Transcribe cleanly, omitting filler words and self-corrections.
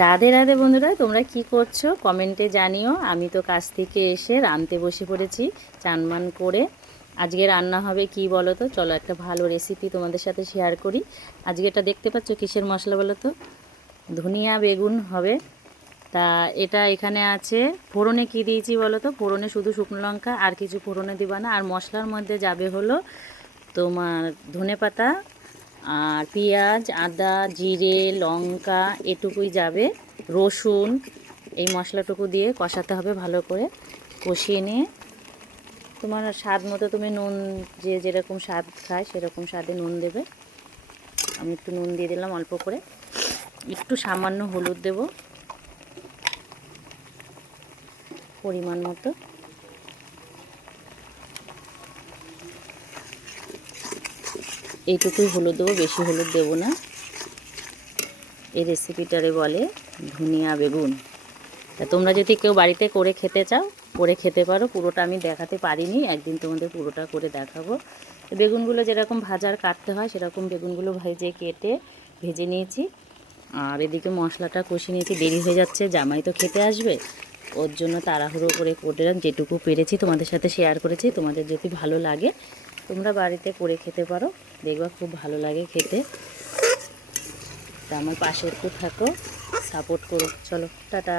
রাধে রাধে বন্ধুরা, তোমরা কি করছো কমেন্টে জানিও। আমি তো কাজ থেকে এসে রাঁধতে বসে পড়েছি চানমান করে। আজকে রান্না হবে কি বলো তো, চলো একটা ভালো রেসিপি তোমাদের সাথে শেয়ার করি। আজকে এটা দেখতে পাচ্ছ কিসের মশলা বলো তো, ধনিয়া বেগুন হবে। তা এটা এখানে আছে। ফোড়নে কি দিয়েছি বলো তো, ফোড়নে শুধু শুকনো লঙ্কা, আর কিছু ফোড়নে দিবা না। আর মশলার মধ্যে যাবে হলো তোমার ধনেপাতা আর পেঁয়াজ, আদা, জিরে, লঙ্কা এটুকুই যাবে, রসুন। এই মশলাটুকু দিয়ে কষাতে হবে ভালো করে। কষিয়ে নিয়ে তোমার স্বাদ মতো তুমি নুন, যে যেরকম স্বাদ খায় সেরকম স্বাদে নুন দেবে। আমি একটু নুন দিয়ে দিলাম অল্প করে, একটু সামান্য হলুদ দেব পরিমাণ মতো। এইটুকুই হলুদ দেবো, বেশি হলুদ দেবো না। এই রেসিপিটারে বলে ধনিয়া বেগুন। তা তোমরা যদি কেউ বাড়িতে করে খেতে চাও, করে খেতে পারো। পুরোটা আমি দেখাতে পারিনি, একদিন তোমাদের পুরোটা করে দেখাবো। বেগুনগুলো যেরকম ভাজার কাটতে হয় সেরকম বেগুনগুলো ভেজে নিয়েছি। আর এদিকে মশলাটা কষিয়ে নিয়েছি। দেরি হয়ে যাচ্ছে, জামাই তো খেতে আসবে, ওর জন্য তাড়াহুড়ো করে করলাম। যেটুকু পেরেছি তোমাদের সাথে শেয়ার করেছি। তোমাদের যদি ভালো লাগে তোমরা বাড়িতে করে খেতে পারো, দেখবা খুব ভালো লাগে খেতে। তা আমার পাশে একটু থাকো, সাপোর্ট করো। চলো টাটা।